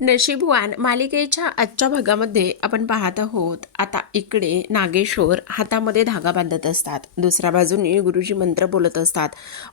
नशीबवान मालिकेच्या आजच्या भागामध्ये आपण पाहत आहोत. आता इकडे नागेश्वर हातामध्ये धागा बांधत असतात. दुसऱ्या बाजूने गुरुजी मंत्र बोलत असतात.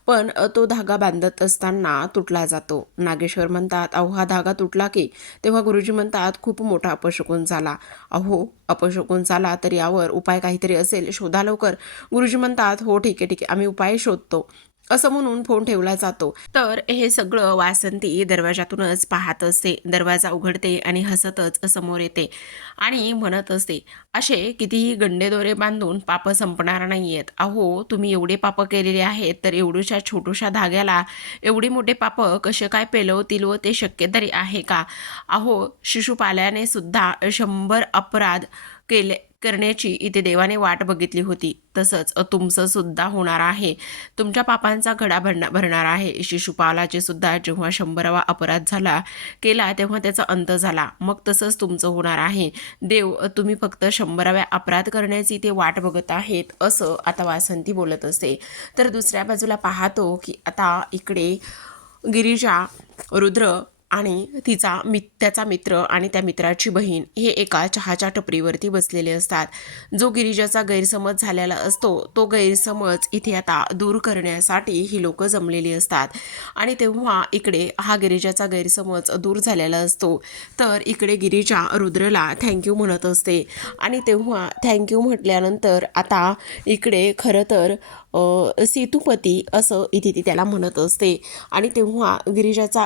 पण तो धागा बांधत असताना तुटला जातो. नागेश्वर म्हणतात अहो हा धागा तुटला की? तेव्हा गुरुजी म्हणतात खूप मोठा अपशकून झाला. अहो अपशकून झाला तर यावर उपाय काहीतरी असेल? शोधा लवकर. गुरुजी म्हणतात हो ठीक आहे ठीक आहे. आम्ही उपाय शोधतो. असं म्हणून फोन ठेवला जातो. तर हे सगळं वासंती दरवाजातूनच पाहत असते. दरवाजा उघडते आणि हसतच समोर येते. आणि म्हणत असते असे कितीही गंडेदोरे बांधून पापं संपणार नाही आहेत अहो तुम्ही एवढे पापं केलेले आहेत तर एवढ्याशा छोटूशा धाग्याला एवढे मोठे पापं कसे काय पेलवतील व ते शक्य तरी आहे का? अहो शिशुपाल्याने सुद्धा शंभर अपराध केले करण्याची इथे देवाने वाट बघितली होती. तसंच तुमचं सुद्धा होणार आहे. तुमच्या पापांचा घडा भरणार भरणार आहे. शिशुपालाचे सुद्धा जेव्हा शंभरावा अपराध झाला केला तेव्हा त्याचा अंत झाला. मग तसंच तुमचं होणार आहे. देव तुम्ही फक्त शंभराव्या अपराध करण्याची ते वाट बघत आहेत असं आता वासंती बोलत असते. तर दुसऱ्या बाजूला पाहतो की आता इकडे गिरिजा रुद्र आणि तिचा मित त्याचा मित्र आणि त्या मित्राची बहीण हे एका चहाच्या टपरीवरती बसलेले असतात. जो गिरिजाचा गैरसमज झालेला असतो तो गैरसमज इथे आता दूर करण्यासाठी ही लोक जमलेली असतात. आणि तेव्हा इकडे हा गिरिजाचा गैरसमज दूर झालेला असतो. तर इकडे गिरिजा रुद्रला थँक्यू म्हणत असते. आणि तेव्हा थँक्यू म्हटल्यानंतर आता इकडे खरं तर सेतुपती असं इथे ती त्याला म्हणत असते. आणि तेव्हा गिरिजाचा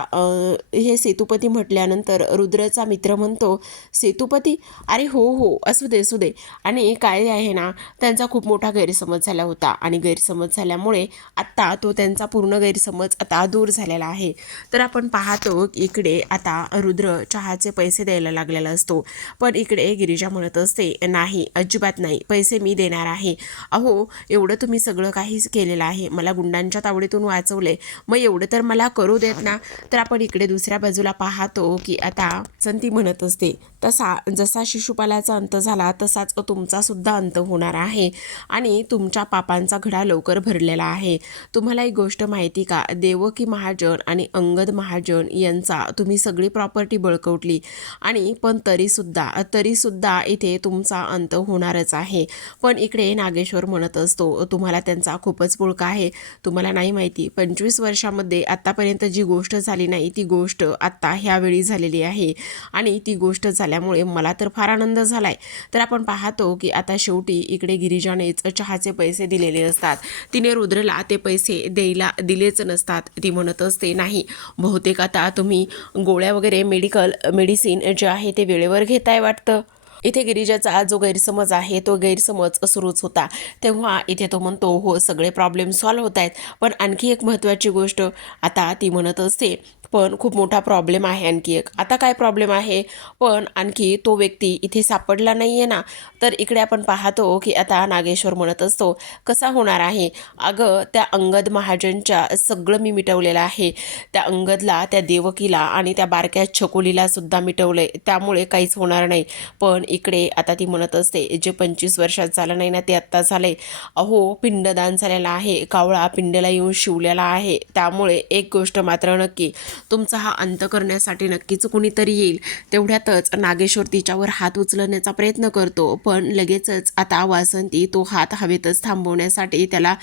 हे सेतुपती म्हटल्यानंतर रुद्रचा मित्र म्हणतो सेतुपती? अरे हो हो असू दे असू दे. आणि काय आहे ना त्यांचा खूप मोठा गैरसमज झाला होता. आणि गैरसमज झाल्यामुळे आत्ता तो त्यांचा पूर्ण गैरसमज आता दूर झालेला आहे. तर आपण पाहतो की इकडे आता रुद्र चहाचे पैसे द्यायला लागलेला असतो. पण इकडे गिरिजा म्हणत असते नाही अजिबात नाही पैसे मी देणार आहे. अहो एवढं तुम्ही सगळं काहीच केलेलं आहे. मला गुंडांच्या तावडीतून वाचवले मग एवढं तर मला करू देत ना. तर आपण इकडे दुसऱ्या बाजूला पाहतो की आता संती म्हणत असते तसा जसा शिशुपालाचा अंत झाला तसाच तुमचा सुद्धा अंत होणार आहे आणि तुमच्या पापांचा घडा लवकर भरलेला आहे. तुम्हाला एक गोष्ट माहिती का? देवकी महाजन आणि अंगद महाजन यांचा तुम्ही सगळी प्रॉपर्टी बळकवटली आणि पण तरीसुद्धा तरीसुद्धा इथे तुमचा अंत होणारच आहे. पण इकडे नागेश्वर म्हणत असतो तुम्हाला त्यांचा खूपच पुळका आहे. तुम्हाला नाही माहिती पंचवीस वर्षामध्ये आत्तापर्यंत जी गोष्ट झाली नाही ती गोष्ट आत्ता ह्यावेळी झालेली आहे. आणि ती गोष्ट झाल्यामुळे मला तर फार आनंद झाला आहे तर आपण पाहतो की आता शेवटी इकडे गिरिजानेच चहाचे पैसे दिलेले असतात तिने रुद्रला ते पैसे द्यायला दिलेच नसतात. ती म्हणत असते नाही बहुतेक आता तुम्ही गोळ्या वगैरे मेडिकल मेडिसिन जे आहे ते वेळेवर घेताय वाटतं. इथे गिरिजाचा जो गैरसमज आहे तो गैरसमज सुरूच होता. तेव्हा इथे तो म्हणतो हो सगळे प्रॉब्लेम सॉल्व्ह होत आहेत. पण आणखी एक महत्त्वाची गोष्ट आता ती म्हणत असते पण खूप मोठा प्रॉब्लेम आहे आणखी एक. आता काय प्रॉब्लेम आहे? पण आणखी तो व्यक्ती इथे सापडला नाही आहे ना तर इकडे आपण पाहतो की आता नागेश्वर म्हणत असतो कसा होणार आहे? अगं त्या अंगद महाजनच्या सगळं मी मिटवलेलं आहे. त्या अंगदला त्या देवकीला आणि त्या बारक्या छकोलीला सुद्धा आहे त्यामुळे काहीच होणार नाही. पण इकडे आता ती म्हणत असते जे पंचवीस वर्षात झालं नाही ना ते आत्ता झालंय. अहो पिंडदान झालेलं आहे. कावळा पिंडला येऊन शिवलेला आहे. त्यामुळे एक गोष्ट मात्र नक्की तुमचा हा अंत करण्यासाठी नक्कीच कुणीतरी येईल. तेवढ्यातच नागेश्वर तिच्यावर हात उचलण्याचा प्रयत्न करतो. पण लगेचच आता वासंती तो हात हवेतच थांबवण्यासाठी त्याला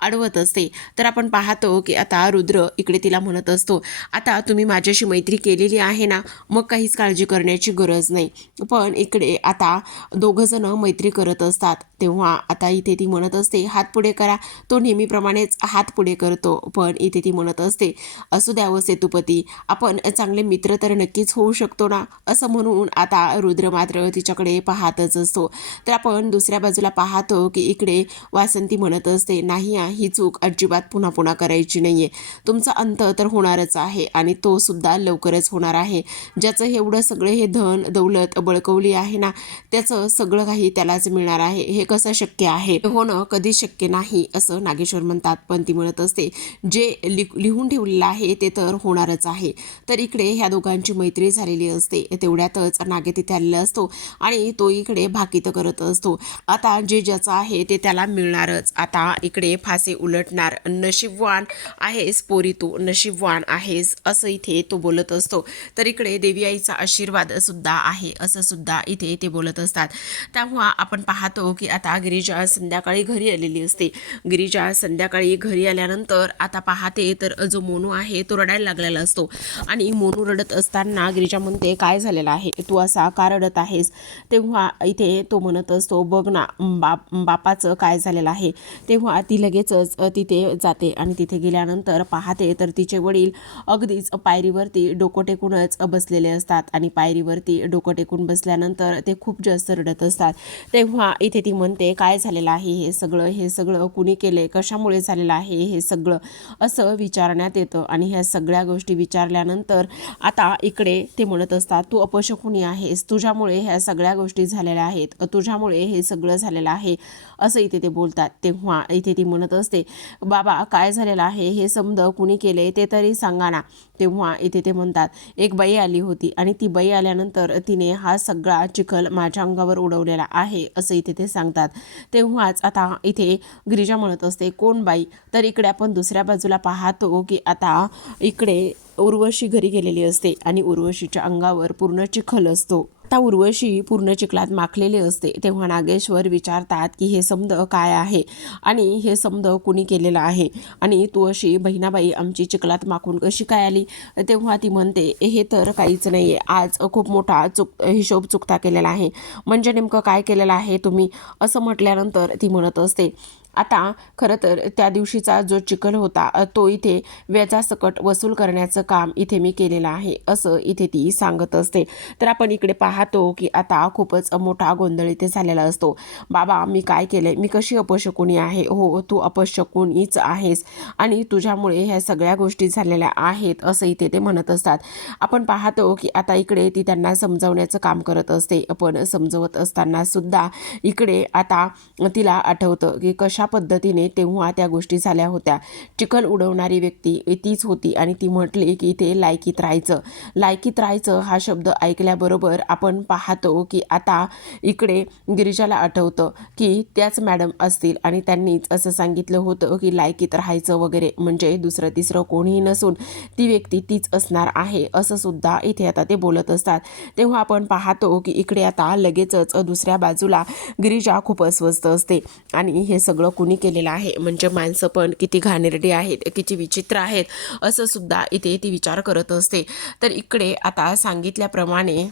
अडवत असते. तर आपण पाहतो की आता रुद्र इकडे तिला म्हणत असतो आता तुम्ही माझ्याशी मैत्री केलेली आहे ना? मग काहीच काळजी करण्याची गरज नाही. पण इकडे आता दोघंजणं मैत्री करत असतात. तेव्हा आता इथे ती म्हणत असते हात पुढे करा. तो नेहमीप्रमाणेच हात पुढे करतो. पण इथे ती म्हणत असते असू द्यावं पशुपती आपण चांगले मित्र तर नक्कीच होऊ शकतो ना? असं म्हणून आता रुद्र मात्र तिच्याकडे पाहतच असतो. तर आपण दुसऱ्या बाजूला पाहतो की इकडे वासंती म्हणत असते नाही ही चूक अजिबात पुन्हा पुन्हा करायची नाहीये. तुमचा अंत तर होणारच आहे आणि तो सुद्धा लवकरच होणार आहे. ज्याचं एवढं सगळं हे धन दौलत बळकवली आहे ना त्याचं सगळं काही त्यालाच मिळणार आहे. हे कसं शक्य आहे? होणं कधी शक्य नाही असं नागेश्वर म्हणतात. पण ती म्हणत असते जे लि लिहून ठेवलेलं आहे ते तर होणार होणारच आहे. तर इकडे ह्या दोघांची मैत्री झालेली असते. तेवढ्यातच नागे तिथे आलेला असतो आणि तो इकडे भाकीत करत असतो. आता जे ज्याचं आहे ते त्याला मिळणारच. आता इकडे फासे उलटणार. नशीबवान आहेस पोरी तू. नशीबवान आहेस. असं इथे तो बोलत असतो. तर इकडे देवी आईचा आशीर्वाद सुद्धा आहे. असं सुद्धा इथे ते बोलत असतात. तेव्हा आपण पाहतो की आता गिरिजा संध्याकाळी घरी आलेली असते. गिरिजा संध्याकाळी घरी आल्यानंतर आता पाहते तर जो मोनू आहे तो रडायला लागला झालेला असतो. आणि मोनू रडत असताना गिरिजा म्हणते काय झालेलं आहे? तू असा का रडत आहेस? तेव्हा इथे तो म्हणत असतो बघ ना बाप बापाचं काय झालेलं आहे. तेव्हा ती लगेचच तिथे जाते आणि तिथे गेल्यानंतर पाहते तर तिचे वडील अगदीच पायरीवरती डोकं टेकूनच बसलेले असतात आणि पायरीवरती डोकं टेकून बसल्यानंतर ते खूप जास्त रडत असतात. तेव्हा इथे ती म्हणते काय झालेलं आहे? हे सगळं हे सगळं कुणी केले कशामुळे झालेलं आहे? हे सगळं? असं विचारण्यात येतं आणि ह्या सगळ्या गोष्टी गोष्टी विचारल्यानंतर आता इकडे ते म्हणत असतात तू अपशकुनी आहेस तुझ्यामुळे ह्या सगळ्या गोष्टी झालेल्या आहेत तुझ्यामुळे हे सगळं झालेलं आहे असं इथे ते बोलतात. तेव्हा इथे ती म्हणत असते बाबा काय झालेलं आहे? हे समज कुणी केले ते तरी सांगा ना. तेव्हा इथे ते म्हणतात एक बाई आली होती आणि ती बाई आल्यानंतर तिने हा सगळा चिखल माझ्या अंगावर उडवलेला आहे असं इथे ते सांगतात. तेव्हाच आता इथे गिरिजा म्हणत असते कोण बाई? तर इकडे आपण दुसऱ्या बाजूला पाहतो की आता इकडे उर्वशी घरी गेलेली असते आणि उर्वशीच्या अंगावर पूर्ण चिखल असतो. आता उर्वशी पूर्ण चिखलात माखलेली असते तेव्हा नागेश्वर विचारतात की हे समद काय आहे? आणि हे समद कुणी केलेलं आहे? आणि तू अशी बहिणाबाई आमची चिखलात माखून कशी काय आली? तेव्हा ती म्हणते हे तर काहीच नाही आहे आज खूप मोठा चुक हिशोब चुकता केलेला आहे. म्हणजे नेमकं काय केलेलं आहे तुम्ही? असं म्हटल्यानंतर ती म्हणत असते आता खरं तर त्या दिवशीचा जो चिखल होता तो इथे व्याजासकट वसूल करण्याचं काम इथे मी केलेलं आहे असं इथे ती सांगत असते. तर आपण इकडे पाहतो की आता खूपच मोठा गोंधळ इथे झालेला असतो. बाबा मी काय केलंय? मी कशी अपशकुनी आहे? हो तू अपशकुनीच आहेस आणि तुझ्यामुळे ह्या सगळ्या गोष्टी झालेल्या आहेत असं इथे ते म्हणत असतात. आपण पाहतो की आता इकडे ती त्यांना समजावण्याचं काम करत असते पण समजवत असताना सुद्धा इकडे आता तिला आठवतं की कशा पद्धतीने तेव्हा त्या गोष्टी झाल्या होत्या. चिखल उडवणारी व्यक्ती तीच होती आणि ती म्हटली की इथे लायकीत राहायचं. लायकीत राहायचं हा शब्द ऐकल्याबरोबर आपण पाहतो की आता इकडे गिरिजाला आठवतं की त्याच मॅडम असतील आणि त्यांनीच असं सांगितलं होतं की लायकीत राहायचं वगैरे म्हणजे दुसरं तिसरं कोणीही नसून ती व्यक्ती तीच असणार आहे असं सुद्धा इथे आता ते बोलत असतात. तेव्हा आपण पाहतो की इकडे आता लगेचच दुसऱ्या बाजूला गिरिजा खूप अस्वस्थ असते आणि हे सगळं कुणी केलेलं आहे? म्हणजे माणसं पण किती घाणेरडी आहेत किती विचित्र आहेत असं सुद्धा इथे ती विचार करत असते. तर इकडे आता सांगितल्याप्रमाणे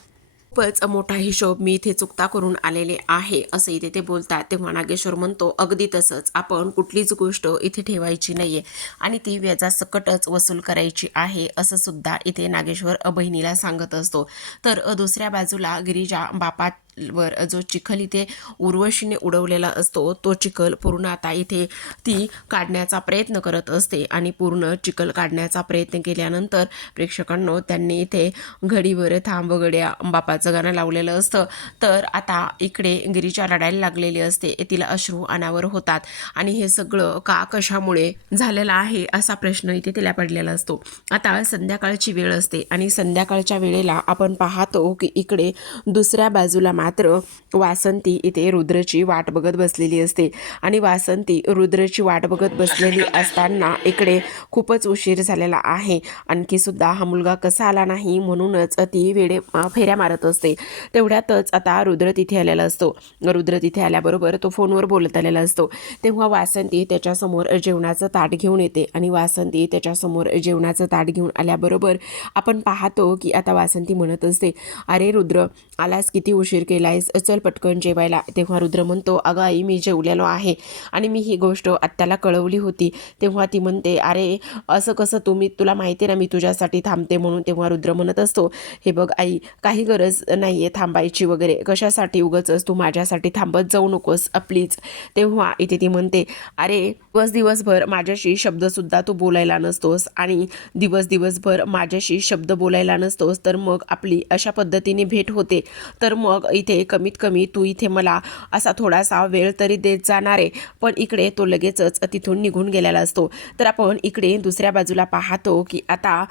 खूपच मोठा हिशोब मी इथे चुकता करून आलेले आहे असं इथे ते बोलतात. तेव्हा नागेश्वर म्हणतो अगदी तसंच. आपण कुठलीच गोष्ट इथे ठेवायची नाही आहे आणि ती व्याजासकटच वसूल करायची आहे असं सुद्धा इथे नागेश्वर अ, बहिणीला सांगत असतो. तर दुसऱ्या बाजूला गिरिजा बापात वर जो चिखल इथे उर्वशीने उडवलेला असतो तो चिखल पूर्ण आता इथे ती काढण्याचा प्रयत्न करत असते आणि पूर्ण चिखल काढण्याचा प्रयत्न केल्यानंतर प्रेक्षकांनो त्यांनी इथे घडीवर थांब गड्या बापाचं गाणं लावलेलं असतं. तर आता इकडे गिरीच्या रडायला लागलेली असते तिला अश्रू अनावर होतात आणि हे सगळं का कशामुळे झालेलं आहे असा प्रश्न इथे तिला पडलेला असतो. आता संध्याकाळची वेळ असते आणि संध्याकाळच्या वेळेला आपण पाहतो की इकडे दुसऱ्या बाजूला मात्र वासंती इथे रुद्रची वाट बघत बसलेली असते. आणि वासंती रुद्रची वाट बघत बसलेली असताना इकडे खूपच उशीर झालेला आहे. आणखी सुद्धा हा मुलगा कसा आला नाही म्हणूनच ती वेळे फेऱ्या मारत असते. तेवढ्यातच आता रुद्र तिथे आलेला असतो. रुद्र तिथे आल्याबरोबर तो फोनवर बोलत आलेला असतो. तेव्हा वासंती त्याच्यासमोर जेवणाचं ताट घेऊन येते आणि वासंती त्याच्यासमोर जेवणाचं ताट घेऊन आल्याबरोबर आपण पाहतो की आता वासंती म्हणत असते अरे रुद्र आलास किती उशीर गेलायस चल पटकन जेवायला. तेव्हा रुद्र म्हणतो अगं आई मी जेवलेलो आहे. आणि मी ही गोष्ट आत्याला कळवली होती. तेव्हा ती म्हणते अरे असं कसं तुम्ही तुला माहिती आहे ना मी तुझ्यासाठी थांबते म्हणून. तेव्हा रुद्र म्हणत असतो हे बघ आई काही गरज नाही आहे थांबायची वगैरे. कशासाठी उगच तू माझ्यासाठी थांबत जाऊ नकोस प्लीज तेव्हा इथे ती म्हणते अरे दिवस दिवसभर माझ्याशी शब्दसुद्धा तू बोलायला नसतोस आणि दिवस दिवसभर माझ्याशी शब्द बोलायला नसतोस तर मग आपली अशा पद्धतीने भेट होते. तर मग इथे कमीत कमी तू इथे मला असा थोडासा वेळ तरी देत जाणार आहे. पण इकडे तो लगेचच तिथून निघून गेलेला असतो. तर आपण इकडे दुसऱ्या बाजूला पाहतो की आता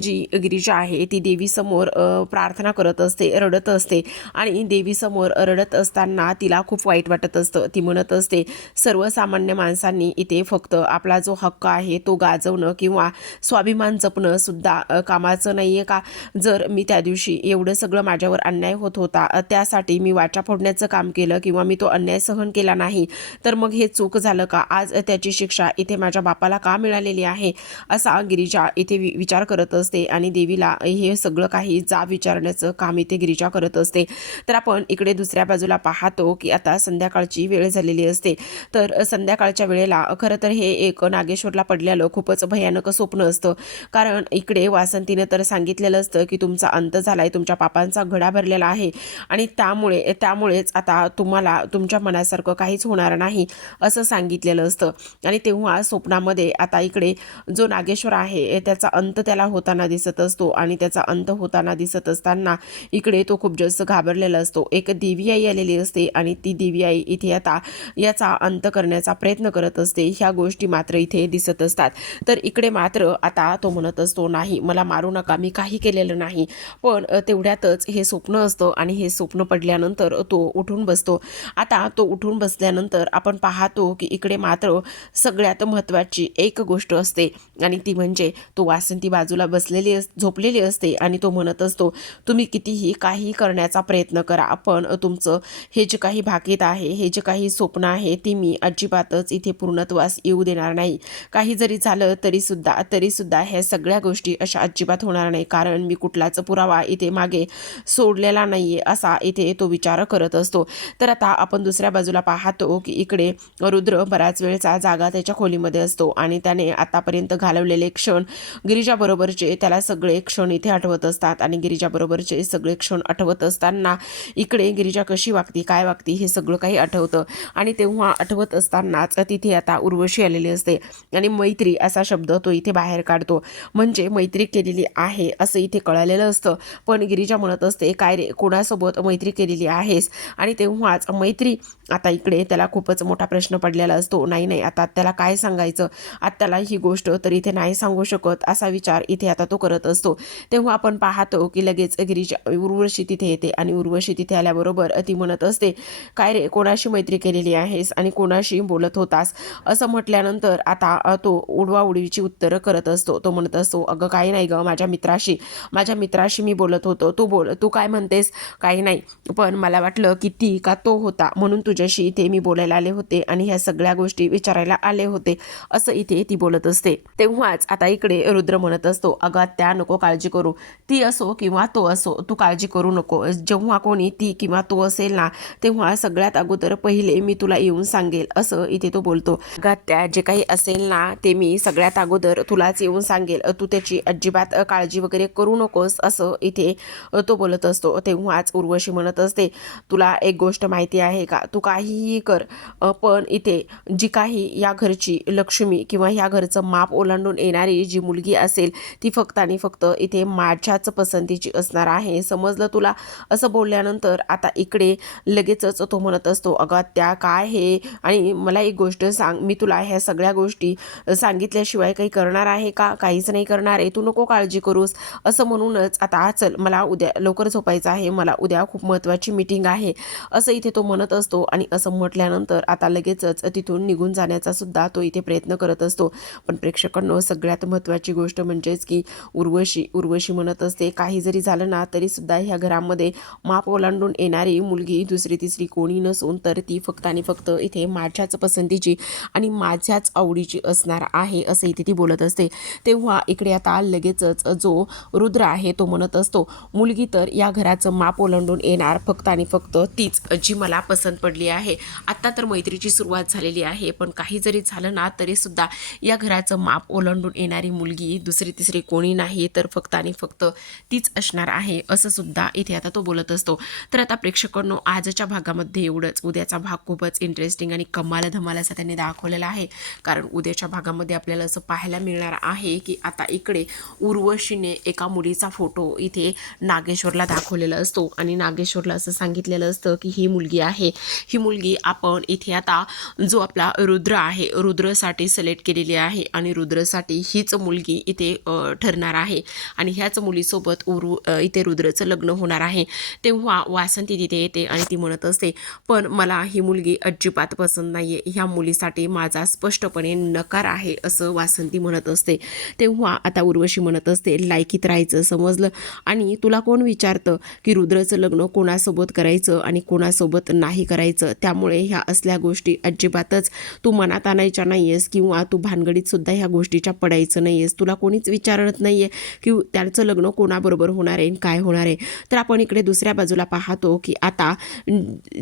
जी गिरीजा आहे ती देवीसमोर प्रार्थना करत असते रडत असते. आणि देवीसमोर रडत असताना तिला खूप वाईट वाटत असतं. ती म्हणत असते सर्वसामान्य माणसांनी इथे फक्त आपला जो हक्क आहे तो गाजवणं किंवा स्वाभिमान जपणं सुद्धा कामाचं नाही आहे का? जर मी त्या दिवशी एवढं सगळं माझ्यावर अन्याय होत होता त्या त्यासाठी मी वाचा फोडण्याचं काम केलं किंवा मी तो अन्याय सहन केला नाही तर मग हे चूक झालं का? आज त्याची शिक्षा इथे माझ्या बापाला का मिळालेली आहे? असा गिरिजा इथे वि- विचार करत असते आणि देवीला हे सगळं काही जा विचारण्याचं काम इथे गिरिजा करत असते. तर आपण इकडे दुसऱ्या बाजूला पाहतो की आता संध्याकाळची वेळ झालेली असते. तर संध्याकाळच्या वेळेला खरं तर हे एक नागेश्वरला पडलेलं खूपच भयानक स्वप्न असतं. कारण इकडे वासंतीनं तर सांगितलेलं असतं की तुमचा अंत झालाय तुमच्या पापांचा घडा भरलेला आहे आणि त्यामुळे त्यामुळेच आता तुम्हाला तुमच्या मनासारखं काहीच होणार नाही असं सांगितलेलं असतं. आणि तेव्हा स्वप्नामध्ये आता इकडे जो नागेश्वर आहे त्याचा अंत त्याला होताना दिसत असतो. आणि त्याचा अंत होताना दिसत असताना इकडे तो खूप जास्त घाबरलेला असतो. एक देवी आई आलेली असते आणि ती देवी आई इथे आता याचा अंत करण्याचा प्रयत्न करत असते. ह्या गोष्टी मात्र इथे दिसत असतात. तर इकडे मात्र आता तो म्हणत असतो नाही मला मारू नका मी काही केलेलं नाही. पण तेवढ्यातच हे स्वप्न असतं आणि हे स्वप्न पडल्यानंतर तो उठून बसतो. आता तो उठून बसल्यानंतर आपण पाहतो की इकडे मात्र सगळ्यात महत्त्वाची एक गोष्ट असते आणि ती म्हणजे तो वासंती बाजूला बसलेली अस झोपलेली असते आणि तो म्हणत असतो तुम्ही कितीही काही करण्याचा प्रयत्न करा आपण तुमचं हे जे काही भाकीत आहे हे जे काही स्वप्न आहे ती मी अजिबातच इथे पूर्णत्वास येऊ देणार नाही. काही जरी झालं तरीसुद्धा तरीसुद्धा ह्या सगळ्या गोष्टी अशा अजिबात होणार नाही कारण मी कुठलाच पुरावा इथे मागे सोडलेला नाही आहे असा इथे तो विचार करत असतो. तर आता आपण दुसऱ्या बाजूला पाहतो की इकडे रुद्र बराच वेळचा जागा त्याच्या खोलीमध्ये असतो आणि त्याने आतापर्यंत घालवलेले क्षण गिरिजाबरोबरचे त्याला सगळे क्षण इथे आठवत असतात आणि गिरिजाबरोबरचे सगळे क्षण आठवत असताना इकडे गिरिजा कशी वागती काय वागती हे सगळं काही आठवतं. आणि तेव्हा आठवत असतानाच तिथे आता उर्वशी आलेली असते आणि मैत्री असा शब्द तो इथे बाहेर काढतो. म्हणजे मैत्री केलेली आहे असं इथे कळालेलं असतं. पण गिरिजा म्हणत असते काय रे कोणासोबत मैत्री केलेली आहेस. आणि तेव्हाच मैत्री आता इकडे त्याला खूपच मोठा प्रश्न पडलेला असतो. नाही नाही आता त्याला काय सांगायचं? आत्ताला ही गोष्ट तर इथे नाही सांगू शकत असा विचार इथे आता तो करत असतो. तेव्हा आपण पाहतो की लगेच गिरीजा उर्वशी तिथे येते आणि उर्वशी तिथे आल्याबरोबर ती म्हणत असते काय रे कोणाशी मैत्री केलेली आहेस आणि कोणाशी बोलत होतास? असं म्हटल्यानंतर आता तो उडवाउडीची उत्तरं करत असतो. तो म्हणत असतो अगं काही नाही गं माझ्या मित्राशी माझ्या मित्राशी मी बोलत होतो. तू बोल तू काय म्हणतेस? काही नाही. पण मला वाटलं की ती का तो होता म्हणून तुझ्याशी इथे मी बोलायला आले होते आणि ह्या सगळ्या गोष्टी विचारायला आले होते असं इथे ती बोलत असते. तेव्हाच आता इकडे रुद्र म्हणत असतो अगं त्या नको काळजी करू. ती असो किंवा तो असो तू काळजी करू नको. जेव्हा कोणी ती किंवा तो असेल ना तेव्हा सगळ्यात अगोदर पहिले मी तुला येऊन सांगेल असं इथे तो बोलतो. त्या जे काही असेल ना ते मी सगळ्यात अगोदर तुलाच येऊन सांगेल. तू त्याची अजिबात काळजी वगैरे करू नकोस असं इथे तो बोलत असतो. तेव्हाच उर्वशी म्हणत असते तुला एक गोष्ट माहिती आहे का? तू काहीही कर पण इथे जी काही या घरची लक्ष्मी किंवा ह्या घरचं माप ओलांडून येणारी जी मुलगी असेल ती फक्त आणि फक्त इथे माझ्याच पसंतीची असणार आहे. समजलं तुला? असं बोलल्यानंतर आता इकडे लगेचच तो म्हणत असतो अगं त्या काय हे? आणि मला एक गोष्ट सांग मी तुला ह्या सगळ्या गोष्टी सांगितल्याशिवाय काही करणार आहे का? काहीच नाही करणार आहे तू नको काळजी करूस. असं म्हणूनच आता चल मला उद्या लवकर झोपायचं आहे मला उद्या खूप महत्त्वाची मीटिंग आहे. असं इथे तो म्हणत असतो आणि असं म्हटल्यानंतर आता लगेचच तिथून निघून जाण्याचा सुद्धा तो इथे प्रयत्न करत असतो. पण प्रेक्षकांनो सगळ्यात महत्त्वाची गोष्ट म्हणजेच की उर्वशी उर्वशी म्हणत असते काही जरी झालं ना तरीसुद्धा ह्या घरामध्ये माप ओलांडून येणारी मुलगी दुसरी तिसरी कोणी नसून तर ती फक्त आणि फक्त इथे माझ्याच पसंतीची आणि माझ्याच आवडीची असणार आहे असं इथे ती बोलत असते. तेव्हा इकडे आता लगेचच जो रुद्र आहे तो म्हणत असतो मुलगी तर या घराचं माप ओलांडून येणार फक्त आणि फक्त तीच जी मला पसंत पडली आहे. आत्ता तर मैत्रीची सुरुवात झालेली आहे पण काही जरी झालं ना तरीसुद्धा या घराचं माप ओलांडून येणारी मुलगी दुसरी तिसरी कोणी नाही तर फक्त आणि फक्त तीच असणार आहे असं सुद्धा इथे आता तो बोलत असतो. तर आता प्रेक्षकांनो आजच्या भागामध्ये एवढंच. उद्याचा भाग खूपच इंटरेस्टिंग आणि कमाल धमाल असा त्यांनी दाखवलेला आहे. कारण उद्याच्या भागामध्ये आपल्याला असं पाहायला मिळणार आहे की आता इकडे उर्वशीने एका मुलीचा फोटो इथे नागेश्वरला दाखवलेला असतो. आणि नागेश्वर किशोरला असं सांगितलेलं असतं की ही मुलगी आहे. ही मुलगी आपण इथे आता जो आपला रुद्र आहे रुद्रसाठी सिलेक्ट केलेली आहे आणि रुद्रसाठी हीच मुलगी इथे ठरणार आहे. आणि ह्याच मुलीसोबत उरु इथे रुद्रचं लग्न होणार आहे. तेव्हा वासंती तिथे येते आणि ती म्हणत असते पण मला ही मुलगी अजिबात पसंत नाही आहे ह्या मुलीसाठी माझा स्पष्टपणे नकार आहे असं वासंती म्हणत असते. तेव्हा आता उर्वशी म्हणत असते लायकीत राहायचं समजलं? आणि तुला कोण विचारतं की रुद्रचं लग्न कोण कोणासोबत करायचं आणि कोणासोबत नाही करायचं त्यामुळे ह्या असल्या गोष्टी अजिबातच तू मनात आणायच्या नाही आहेस किंवा तू भानगडीत सुद्धा ह्या गोष्टीच्या पडायचं नाही आहेस तुला कोणीच विचारत नाही आहे की त्याचं लग्न कोणाबरोबर होणार आहे आणि काय होणार आहे. तर आपण इकडे दुसऱ्या बाजूला पाहतो की आता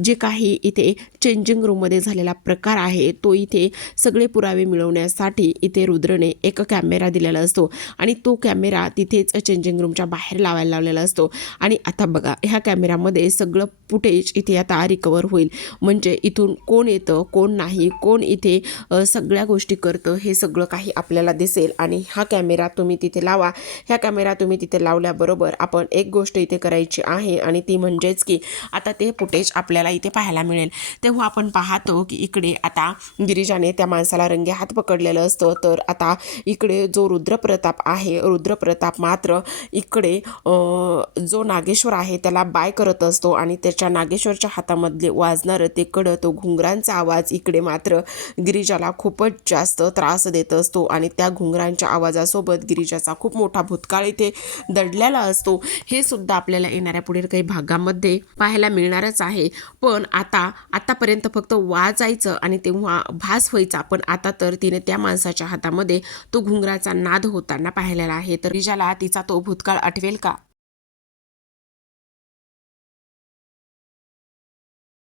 जे काही इथे चेंजिंग रूममध्ये झालेला प्रकार आहे तो इथे सगळे पुरावे मिळवण्यासाठी इथे रुद्रने एक कॅमेरा दिलेला असतो आणि तो कॅमेरा तिथेच चेंजिंग रूमच्या बाहेर लावायला लावलेला असतो. आणि आता बघा ह्या कॅमेऱ्यामध्ये सगळं फुटेज इथे आता रिकवर होईल. म्हणजे इथून कोण येतं कोण नाही कोण इथे सगळ्या गोष्टी करतं हे सगळं काही आपल्याला दिसेल. आणि हा कॅमेरा तुम्ही तिथे लावा. ह्या कॅमेरा तुम्ही तिथे लावल्याबरोबर आपण एक गोष्ट इथे करायची आहे आणि ती म्हणजेच की आता ते फुटेज आपल्याला इथे पाहायला मिळेल. तेव्हा आपण पाहतो की इकडे आता गिरिजाने त्या माणसाला रंगे हात पकडलेलं असतं. तर आता इकडे जो रुद्रप्रताप आहे रुद्रप्रताप मात्र इकडे जो नागेश्वर आहे त्याला बाय करत करत असतो आणि त्याच्या नागेश्वरच्या हातामधले वाजणारं ते कडं तो घुंगरांचा आवाज इकडे मात्र गिरिजाला खूपच जास्त त्रास देत असतो. आणि त्या घुंगरांच्या आवाजासोबत गिरिजाचा खूप मोठा भूतकाळ इथे दडलेला असतो. हे सुद्धा आपल्याला येणाऱ्या पुढील काही भागामध्ये पाहायला मिळणारच आहे. पण आता आतापर्यंत फक्त वाजायचं आणि तेव्हा भास व्हायचा. पण आता तर तिने त्या माणसाच्या हातामध्ये तो घुंगराचा नाद होताना पाहिलेला आहे. तर गिरिजाला तिचा तो भूतकाळ आठवेल का?